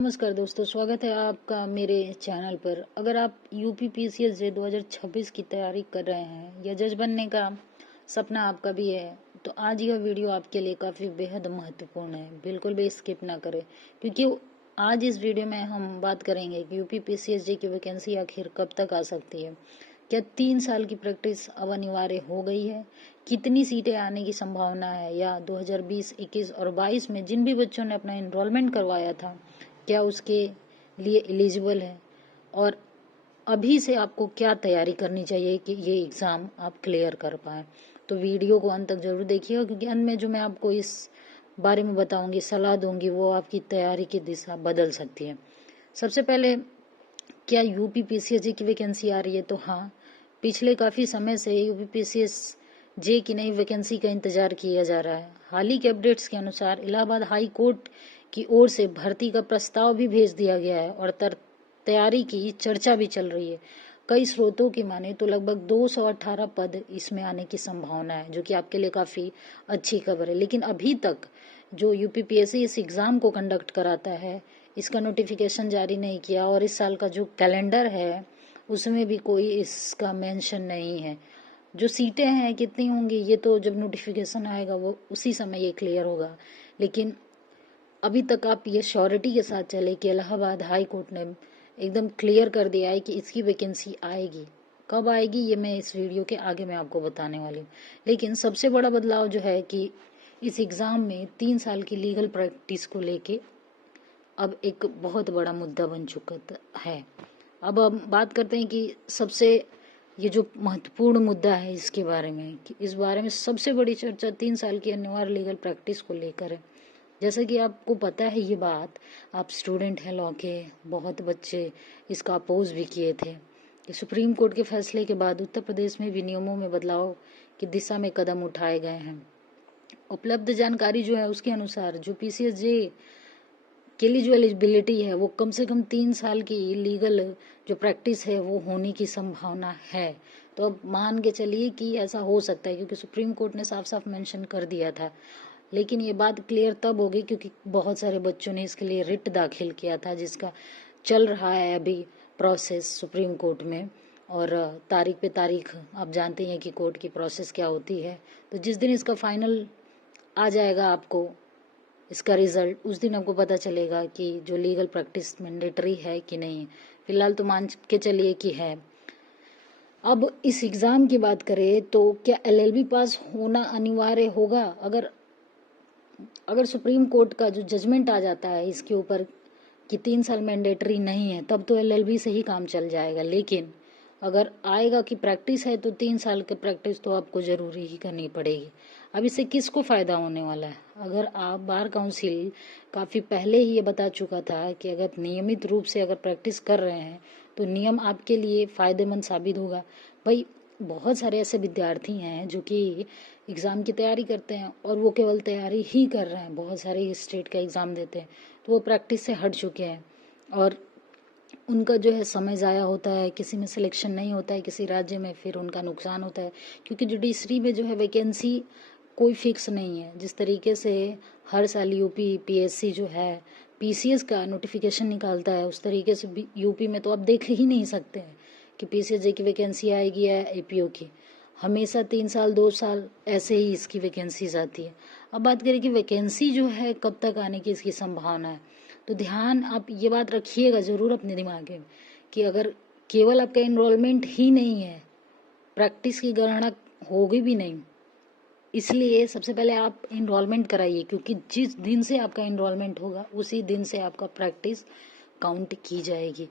नमस्कार दोस्तों, स्वागत है आपका मेरे चैनल पर। अगर आप यूपी पीसीएस जे 2026 की तैयारी कर रहे हैं या जज बनने का सपना आपका भी है, तो आज यह वीडियो आपके लिए काफ़ी बेहद महत्वपूर्ण है। बिल्कुल भी स्किप ना करें, क्योंकि आज इस वीडियो में हम बात करेंगे कि यूपी पीसीएस जे की वैकेंसी आखिर कब तक आ सकती है। क्या 3 साल की प्रैक्टिस अब अनिवार्य हो गई है? कितनी सीटें आने की संभावना है? या 2020, 21 और 22 में जिन भी बच्चों ने अपना एनरोलमेंट करवाया था, क्या उसके लिए एलिजिबल है? और अभी से आपको क्या तैयारी करनी चाहिए कि ये एग्ज़ाम आप क्लियर कर पाएँ? तो वीडियो को अंत तक जरूर देखिएगा, क्योंकि अंत में जो मैं आपको इस बारे में बताऊंगी, सलाह दूंगी, वो आपकी तैयारी की दिशा बदल सकती है। सबसे पहले, क्या यूपी पीसीएस जे की वैकेंसी आ रही है? तो हाँ, पिछले काफ़ी समय से यूपी पीसीएस जे की नई वैकेंसी का इंतजार किया जा रहा है। हाल ही के अपडेट्स के अनुसार इलाहाबाद हाई कोर्ट की ओर से भर्ती का प्रस्ताव भी भेज दिया गया है और तैयारी की चर्चा भी चल रही है। कई स्रोतों की माने तो लगभग 218 पद इसमें आने की संभावना है, जो कि आपके लिए काफ़ी अच्छी खबर है। लेकिन अभी तक जो यूपीपीएससी इस एग्ज़ाम को कंडक्ट कराता है, इसका नोटिफिकेशन जारी नहीं किया, और इस साल का जो कैलेंडर है उसमें भी कोई इसका मेंशन नहीं है। जो सीटें हैं कितनी होंगी, ये तो जब नोटिफिकेशन आएगा वो उसी समय ये क्लियर होगा। लेकिन अभी तक आप ये श्योरिटी के साथ चले कि इलाहाबाद हाई कोर्ट ने एकदम क्लियर कर दिया है कि इसकी वैकेंसी आएगी। कब आएगी ये मैं इस वीडियो के आगे मैं आपको बताने वाली हूँ। लेकिन सबसे बड़ा बदलाव जो है कि इस एग्ज़ाम में 3 साल की लीगल प्रैक्टिस को लेके अब एक बहुत बड़ा मुद्दा बन चुका है। अब हम बात करते हैं कि सबसे ये जो महत्वपूर्ण मुद्दा है इसके बारे में, कि इस बारे में सबसे बड़ी चर्चा 3 साल की अनिवार्य लीगल प्रैक्टिस को लेकर है। जैसा कि आपको पता है ये बात, आप स्टूडेंट हैं लॉ के, बहुत बच्चे इसका अपोज भी किए थे कि सुप्रीम कोर्ट के फैसले के बाद उत्तर प्रदेश में भी नियमों में बदलाव की दिशा में कदम उठाए गए हैं। उपलब्ध जानकारी जो है उसके अनुसार जो पीसीएस जे के लिए जो एलिजिबिलिटी है वो कम से कम 3 साल की लीगल जो प्रैक्टिस है वो होने की संभावना है। तो अब मान के चलिए कि ऐसा हो सकता है, क्योंकि सुप्रीम कोर्ट ने साफ साफ मेंशन कर दिया था। लेकिन ये बात क्लियर तब होगी क्योंकि बहुत सारे बच्चों ने इसके लिए रिट दाखिल किया था, जिसका चल रहा है अभी प्रोसेस सुप्रीम कोर्ट में। और तारीख पे तारीख आप जानते हैं कि कोर्ट की प्रोसेस क्या होती है। तो जिस दिन इसका फाइनल आ जाएगा, आपको इसका रिजल्ट, उस दिन आपको पता चलेगा कि जो लीगल प्रैक्टिस मैंडेटरी है कि नहीं है। फिलहाल तो मान के चलिए कि है। अब इस एग्ज़ाम की बात करें तो क्या एलएलबी पास होना अनिवार्य होगा? अगर सुप्रीम कोर्ट का जो जजमेंट आ जाता है इसके ऊपर कि 3 साल मैंडेटरी नहीं है, तब तो एलएलबी से ही काम चल जाएगा। लेकिन अगर आएगा कि प्रैक्टिस है, तो 3 साल की प्रैक्टिस तो आपको ज़रूरी ही करनी पड़ेगी। अब इससे किसको फ़ायदा होने वाला है? अगर आप बार काउंसिल काफ़ी पहले ही ये बता चुका था कि अगर नियमित रूप से अगर प्रैक्टिस कर रहे हैं तो नियम आपके लिए फ़ायदेमंद साबित होगा। भाई, बहुत सारे ऐसे विद्यार्थी हैं जो कि एग्ज़ाम की तैयारी करते हैं और वो केवल तैयारी ही कर रहे हैं, बहुत सारे स्टेट का एग्ज़ाम देते हैं, तो वो प्रैक्टिस से हट चुके हैं और उनका जो है समय ज़ाया होता है, किसी में सिलेक्शन नहीं होता है किसी राज्य में, फिर उनका नुकसान होता है। क्योंकि जुडिशरी में जो है वैकेंसी कोई फिक्स नहीं है। जिस तरीके से हर साल यूपी पीएससी जो है पीसीएस का नोटिफिकेशन निकालता है, उस तरीके से यूपी में तो आप देख ही नहीं सकते हैं कि पीसीएस जे की वैकेंसी आएगी या एपीओ की। हमेशा 3 साल 2 साल ऐसे ही इसकी वैकेंसीज आती है। अब बात करें कि वैकेंसी जो है कब तक आने की इसकी संभावना है, तो ध्यान आप ये बात रखिएगा ज़रूर अपने दिमाग में कि अगर केवल आपका इनरोलमेंट ही नहीं है, प्रैक्टिस की गणना होगी भी नहीं। इसलिए सबसे पहले आप इनरोलमेंट कराइए, क्योंकि जिस दिन से आपका इनरोलमेंट होगा उसी दिन से आपका प्रैक्टिस काउंट की जाएगी।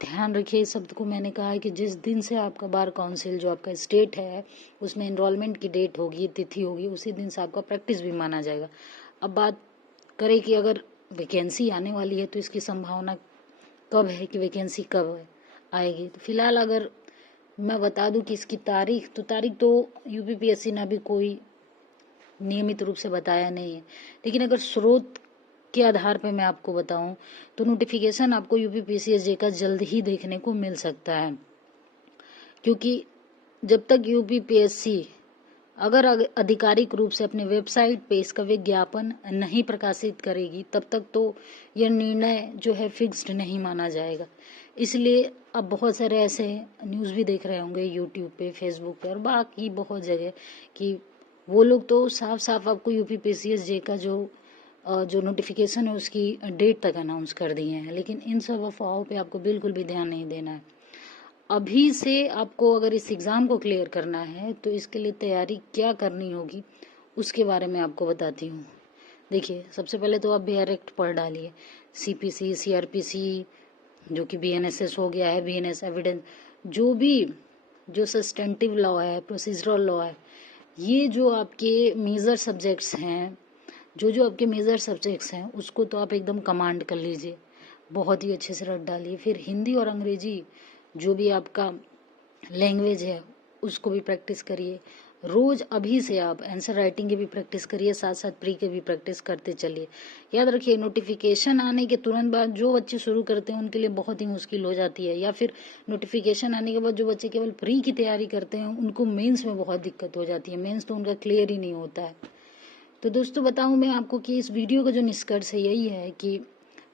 ध्यान रखिए इस शब्द को, मैंने कहा है कि जिस दिन से आपका बार काउंसिल जो आपका स्टेट है उसमें इनरोलमेंट की डेट होगी, तिथि होगी, उसी दिन से आपका प्रैक्टिस भी माना जाएगा। अब बात करें कि अगर वैकेंसी आने वाली है तो इसकी संभावना कब है कि वैकेंसी कब आएगी। तो फिलहाल अगर मैं बता दूं कि इसकी तारीख तो यूपीपीएससी ने अभी कोई नियमित रूप से बताया नहीं है। लेकिन अगर स्रोत के आधार पर मैं आपको बताऊं तो नोटिफिकेशन आपको यूपीपीसीएसजे का जल्द ही देखने को मिल सकता है, क्योंकि जब तक यूपीपीएससी अगर आधिकारिक रूप से अपने वेबसाइट पे इसका विज्ञापन नहीं प्रकाशित करेगी तब तक तो यह निर्णय जो है फिक्स्ड नहीं माना जाएगा। इसलिए अब बहुत सारे ऐसे न्यूज़ भी देख रहे होंगे यूट्यूब पे, फेसबुक पे और बाकी बहुत जगह कि वो लोग तो साफ साफ आपको यूपीपीसीएसजे का जो नोटिफिकेशन है उसकी डेट तक अनाउंस कर दिए हैं, लेकिन इन सब अफवाहों पे आपको बिल्कुल भी ध्यान नहीं देना है। अभी से आपको अगर इस एग्ज़ाम को क्लियर करना है तो इसके लिए तैयारी क्या करनी होगी उसके बारे में आपको बताती हूँ। देखिए, सबसे पहले तो आप बिहार एक्ट पढ़ डालिए, सीपीसी, सीआरपीसी, जो कि बीएनएसएस हो गया है, बीएनएस एविडेंस, जो सस्टेंटिव लॉ है, प्रोसीजरल लॉ है, ये जो आपके मेजर सब्जेक्ट्स हैं, जो आपके मेजर सब्जेक्ट्स हैं उसको तो आप एकदम कमांड कर लीजिए, बहुत ही अच्छे से रट डालिए। फिर हिंदी और अंग्रेजी जो भी आपका लैंग्वेज है उसको भी प्रैक्टिस करिए। रोज अभी से आप आंसर राइटिंग की भी प्रैक्टिस करिए, साथ साथ प्री के भी प्रैक्टिस करते चलिए। याद रखिए, नोटिफिकेशन आने के तुरंत बाद जो बच्चे शुरू करते हैं उनके लिए बहुत ही मुश्किल हो जाती है, या फिर नोटिफिकेशन आने के बाद जो बच्चे केवल प्री की तैयारी करते हैं उनको मेंस में बहुत दिक्कत हो जाती है, मेंस तो उनका क्लियर ही नहीं होता है। तो दोस्तों बताऊं मैं आपको कि इस वीडियो का जो निष्कर्ष है यही है कि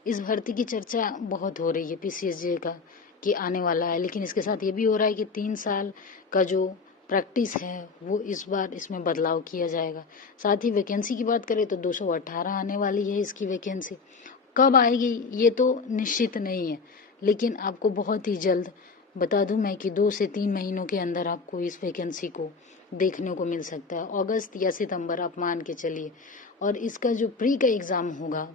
इस भर्ती की चर्चा बहुत हो रही है पीसीएसजे का कि आने वाला है, लेकिन इसके साथ ये भी हो रहा है कि 3 साल का जो प्रैक्टिस है वो इस बार इसमें बदलाव किया जाएगा। साथ ही वैकेंसी की बात करें तो 218 आने वाली है इसकी वैकेंसी। कब आएगी ये तो निश्चित नहीं है, लेकिन आपको बहुत ही जल्द बता दूं मैं कि 2 से 3 महीनों के अंदर आपको इस वैकेंसी को देखने को मिल सकता है। अगस्त या सितंबर आप मान के चलिए। और इसका जो प्री का एग्ज़ाम होगा,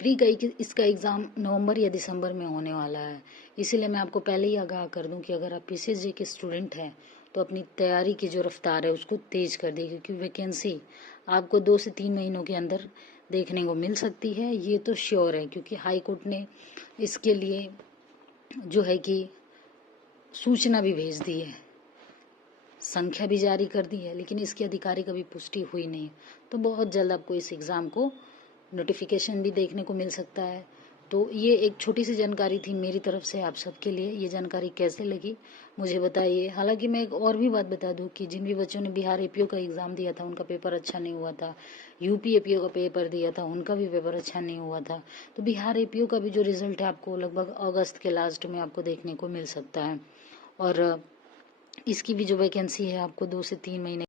इसका एग्ज़ाम नवंबर या दिसंबर में होने वाला है। इसीलिए मैं आपको पहले ही आगाह कर दूं कि अगर आप पीसीएसजे के स्टूडेंट हैं तो अपनी तैयारी की जो रफ्तार है उसको तेज कर दी, क्योंकि वैकेंसी आपको 2 से 3 महीनों के अंदर देखने को मिल सकती है, ये तो श्योर है, क्योंकि हाई कोर्ट ने इसके लिए जो है कि सूचना भी भेज दी है, संख्या भी जारी कर दी है, लेकिन इसकी आधिकारिक अभी पुष्टि हुई नहीं। तो बहुत जल्द आपको इस एग्ज़ाम को नोटिफिकेशन भी देखने को मिल सकता है। तो ये एक छोटी सी जानकारी थी मेरी तरफ से आप सबके लिए। ये जानकारी कैसे लगी मुझे बताइए। हालांकि मैं एक और भी बात बता दूं कि जिन भी बच्चों ने बिहार एपीओ का एग्ज़ाम दिया था उनका पेपर अच्छा नहीं हुआ था, यूपी एपीओ का पेपर दिया था उनका भी पेपर अच्छा नहीं हुआ था, तो बिहार एपीओ का भी जो रिजल्ट है आपको लगभग अगस्त के लास्ट में आपको देखने को मिल सकता है। और इसकी भी जो वैकेंसी है आपको 2 से 3 महीने